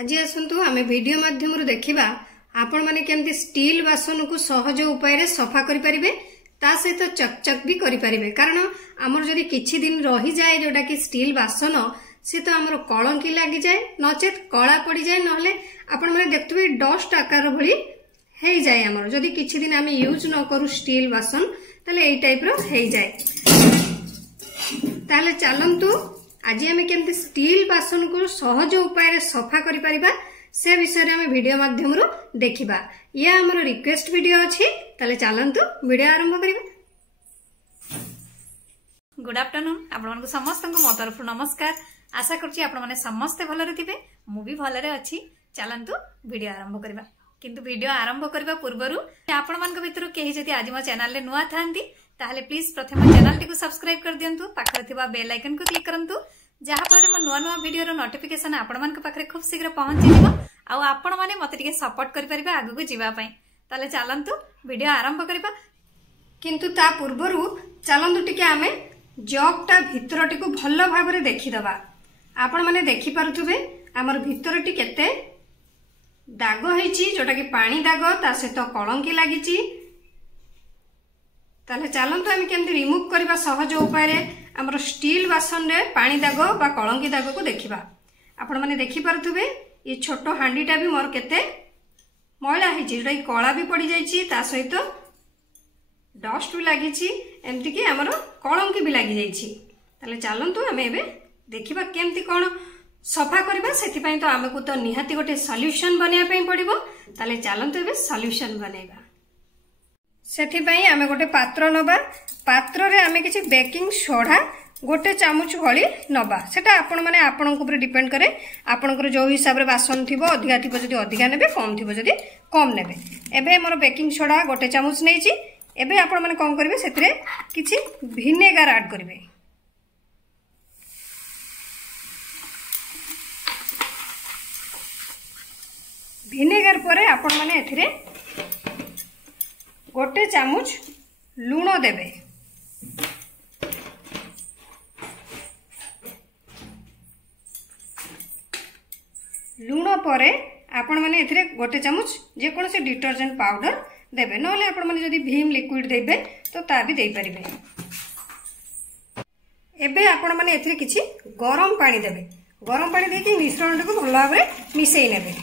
आज आसतु आम वीडियो माध्यम देखा आपण मैंने केमती स्टील बासन को सहज उपाय सफा करें ता सहित चकचक भी करें। कारण आमर जदि किछि दिन रही जाए जोटा कि स्टील बासन सी तो आमर कलंकी लगी जाए नचेत कला पड़ जाए ना आपण मैंने देखुए डस्ट आकार भली हो जाए। आमर जदि किछि दिन आम यूज न करू स्टील बासन ताले एई टाइप रो हो जाए। ताले चलंतु आज आम केमती स्टील बासन को सहज उपाय सफा करि परिबा से विषय रे आम वीडियो माध्यम देखिबा। या हमर रिक्वेस्ट वीडियो अछि ताले चलंतु वीडियो आरंभ करिबा। गुड आफ्टरनून आपण समस्त मो तरफ नमस्कार। आशा करछि आपण माने समस्त भलरे थिबे मु भी भलरे अछि। चलंतु वीडियो आरंभ करिबा। किंतु वीडियो आरंभ करबा पूर्वरु आपण मानक भितरु केही जदि आज मो चैनल रे नुआ थांती ताहले प्लीज प्रथम चैनल टी को सब्सक्राइब कर दियंतु। पाखरे थिबा बेल आइकन को क्लिक करंतु जहा फल मो नुआ नुआ वीडियो रो नोटिफिकेशन आपण मानक पाखरे खूब शीघ्र पहुंची जिवो आ आपण माने मते टिके सपोर्ट करि परिबा आगु को जीवा पई। ताले चलंतु वीडियो आरंभ करिबा। किंतु ता पूर्वरु चलंतु टिके आमे जगटा भितरटी को भल भाबरे देखि दबा। आपण माने देखि पारुथुबे हमर भितरटी केते दाग होईची जोटा कि पानी दाग ता सहित कलंकी लागिची। ताले चलंतु आमे केमती रिमूव करबा सहज उपाय रे हमर स्टील बासन रे पानी दाग बा कलंकी दाग को देखिबा। आपण माने देखि पारुथुबे ये छोटो हांडीटा भी मोर केते मैला होईची जोटा कि कला भी पड़ी जाईची ता सहित डस्ट भी लागिची एमती कि हमर कलंकी भी लागि जाईची। ताले चलंतु आमे एबे देखिबा केमती कोन सफा करबा। सेति पई तो हमकु तो निहाती गोटे सॉल्यूशन बनिया पई पड़िबो। ताले चलंतु एबे सॉल्यूशन बनेबा। सेति पई आमे गोटे पात्र नबा। पात्र रे आमे किछि बेकिंग सोडा गोटे चामच भली नबा। सेटा आपण माने आपण ऊपर डिपेंड करे आपनकर जो हिसाब रे बासन थिबो अधिका थिबो जदी अधिका नेबे कम थिबो जदी कम नेबे। एबे मोर बेकिंग सोडा गोटे चामच नेइची। एबे आपण माने कोन करबे सेतिरे किछि विनेगर ऐड करबे। विनेगर परे आपण माने एथिरे गोटे चामच लूण देबे। लूण परे आपण माने एथिरे गोटे चामच जे कोनसे डिटर्जेंट पाउडर देबे। नले आपण माने जदी भीम लिक्विड देबे तो ता भी दे परिबे। एबे आपण माने एथिरे किछि गरम पानी देबे। गरम पानी देके मिश्रण को भल भाबरे मिसेई नेबे।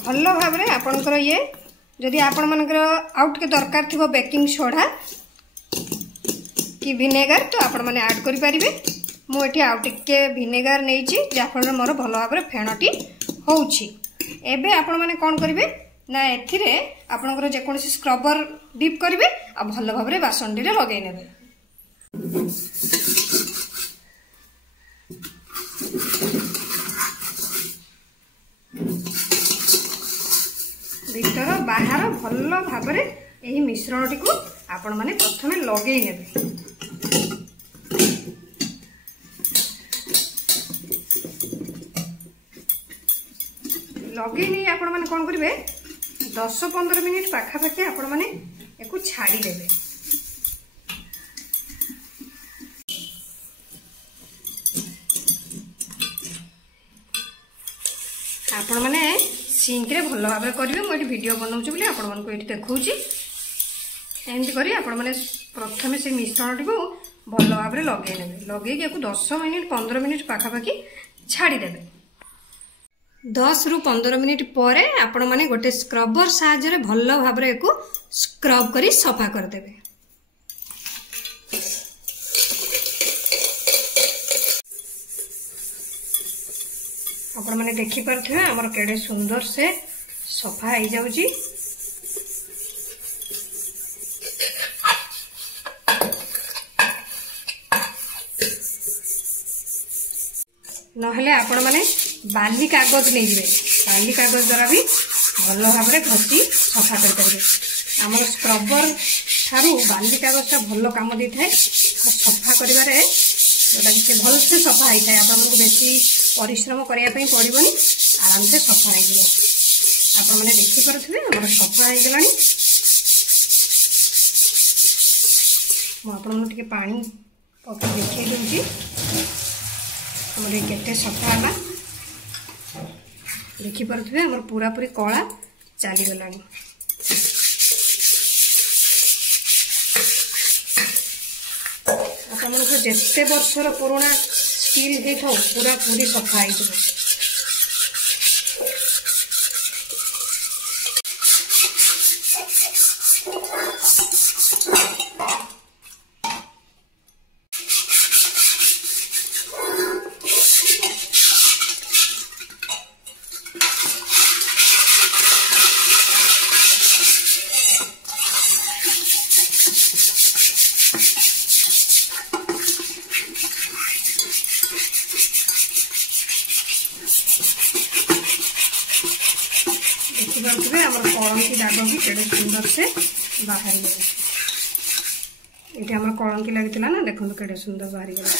भल भाबरे आपनकर ये जदी आपण मानकर आउट के दरकार थिबो बेकिंग सोडा कि विनेगर तो आपण माने ऐड करि परिबे। मु एठी आउट के विनेगर नेइची जा फल मोर भल भाबरे फेणटी होउची। एबे आपण माने कोन करिवे ना एथिरे आपनकर जे कोनसी स्क्रबर डिप करिवे आ भल भाबरे बासनडी रे लगेइ नेबे। भीतर बाहर भल भाबरे एही मिश्रणटी को आपण माने प्रथमे लगेइ नेबे। लगे नहीं आपण माने कोन करिवे 10-15 मिनिट पाखा पाखी आपण माने एको छाड़ी देबे। आपण माने सिंक रे भल भाबे करिवे। मो एठी वीडियो बनाउछु बोली आपण मन को एठी देखौची। एंड करी आपण माने प्रथमे से मिश्रणटी को भल भाबे लगे नेबे। लगे के एको 10 मिनिट 15 मिनिट पाखा पाखी छाड़ी देबे। 10 रु 15 मिनिट परे आपण माने गोटे स्क्रबर साहाय्य रे भल भाबरे एको स्क्रब करी सफा कर देबे। आपण माने देखि परथिबे हमर केडे सुंदर से सफा हो जाउची। नहले आपण माने बाली कागज नहीं जिवे। बाली कागज द्वारा भी भल भाबरे घसी सफा कर परिबे। हमर स्क्रबर थारु बाली कागज ता भल काम दै थाए। सफा करिवारे जोटा कि भल से सफा होई थाए। आपण को बेसी परिश्रम करिया पई पड़िबनी आराम से सफा हो जिवो। आपण माने देखि परथिबे हमर सफा हो गेलानी। मो आपण टिके पानी पके देखै दउची। हमर केते सफा है देखि परथबे हमर पूरा पूरी कला चली गलानी। अपन जेते वर्षर पुराना स्टील हे था पूरा पूरी सफा है। देखिए कलंकी दाग भी केड़े सुंदर से बाहर गला। ये आम कलंकी लगी ना देखो केड़े सुंदर बाहरी गला।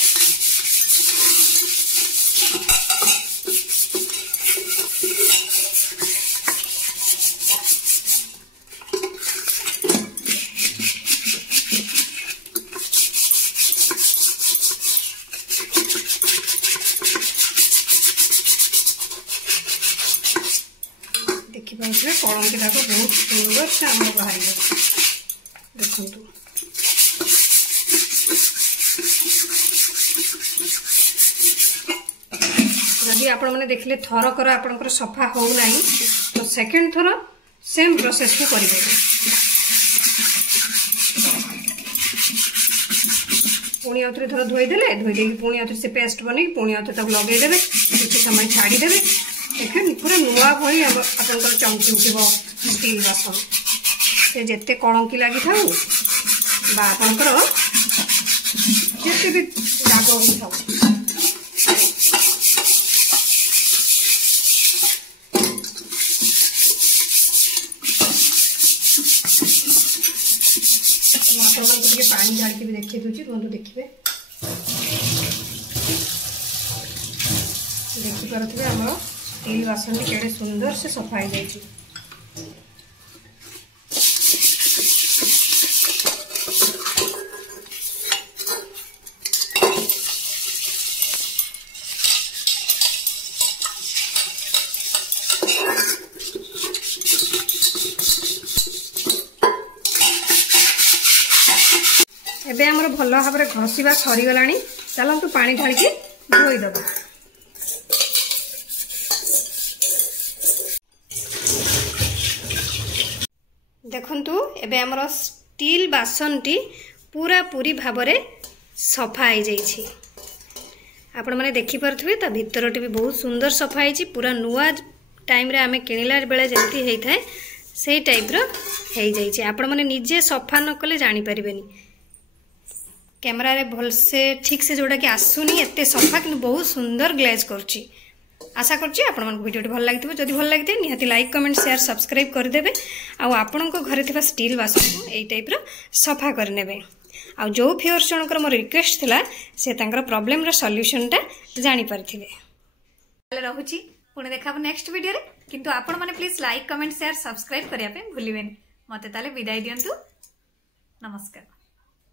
देखिए कलंकी दाग बहुत सुंदर से आम बाहर देखु। जदि आपण मैंने देखले थरकर आपंकर सफा हो ना तो सेकेंड थर सेम प्रोसेस को करेंगे। पुणी आउे थोड़ा धोईदे धोईदे पुणी आउे से पेस्ट बन पुणी आउे लगेदे किसी समय छाड़ीदे देखे पूरा नुआ भली आपंकर चमकी उठब स्टील बासन से जेते कलंकी लगी था आपंकर जेते भी दाग हो पानी ढाल भी देखिए दूसरी रुहतु देखिए देखिपे आम स्टील बासन केड़े सुंदर से सफा हो जाए। एबे हमर भल भाव में घसीबा सरीगला चलतु पानी ढाली धोईदबा। देखंतु एबे हमर स्टील बासन टी पूरा पूरी भाव में सफा हो जाइछि। आपण माने देखि परथबे ता भितरटी भी बहुत सुंदर सफा होइछि। पूरा नुआ टाइम रे आमे किनिला बेले जेंति हेइ थाए सेही टाइप रो हेइ जाइछि। आपण माने निजे सफा न कले जानि परिबेनी। कैमरा रे भल से ठीक से जोड़ा कि आसुनी एते सफा कि बहुत सुंदर ग्लेज करछि। आशा करछि आपण मन वीडियो भल लागिथिबो। जदि भल लागिथे निहाती लाइक कमेंट शेयर सब्सक्राइब कर देबे। आ आपण को घरे थिबा स्टील बासन को एई टाइप रो सफा कर नेबे। आ जो व्यूअर्स जनकर मोर रिक्वेस्ट थिला से तांकर प्रॉब्लम रो सॉल्यूशन टा जानि परथिबे। ताले रहूची पुणे देखाबो नेक्स्ट वीडियो रे। किंतु आपण माने please like comment share subscribe करिया पे भूलिबेनी। मते ताले विदाई दियंतु। नमस्कार।